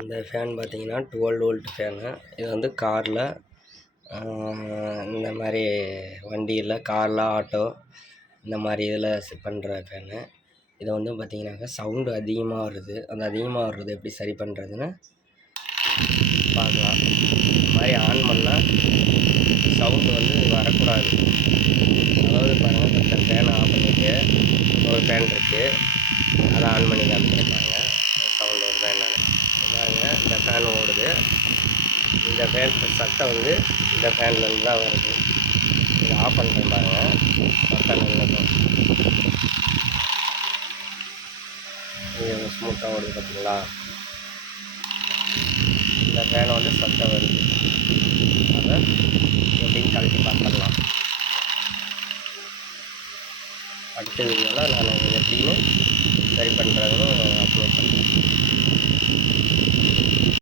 இந்த ஃபேன் பார்த்தீங்கன்னா 12 volt fan. இது வந்து காரில் இந்த மாதிரி வண்டியில் காரில் ஆட்டோ இந்த மாதிரி இதில் செட் பண்ணுற ஃபேனு. இதை வந்து பார்த்திங்கனாக்கா சவுண்டு அதிகமாக வருது. அந்த அதிகமாக வர்றது எப்படி சரி பண்ணுறதுன்னு பார்க்கலாம். இந்த மாதிரி ஆன் பண்ணால் சவுண்டு வந்து வரக்கூடாது. அதாவது பாருங்கள், இந்த ஃபேனை ஆஃப் பண்ணிவிட்டு ஒரு ஃபேன் இருக்குது, அதை ஆன் பண்ணி காமிச்சிருப்பாங்க. சவுண்டு வருதா என்னென்னு பாருங்கள். இந்த ஃபேன் ஓடுது. இந்த ஃபேன் சத்தம் வந்து இந்த ஃபேன்லேருந்து தான் வருது. இதை ஆஃப் பண்ணுறேன் பாருங்கள். சத்தம் நின்றுடும். இது ஸ்மூத்தாக ஓடுது பார்த்தீங்களா? இந்த ஃபேனை வந்து சத்தம் வருது. அதை எப்படின்னு கழட்டி பார்த்துடலாம். அடுத்த வீடியோவில் நான் எப்படின்னு சரி பண்ணுறதுன்னு அப்லோட் பண்ணுறேன்.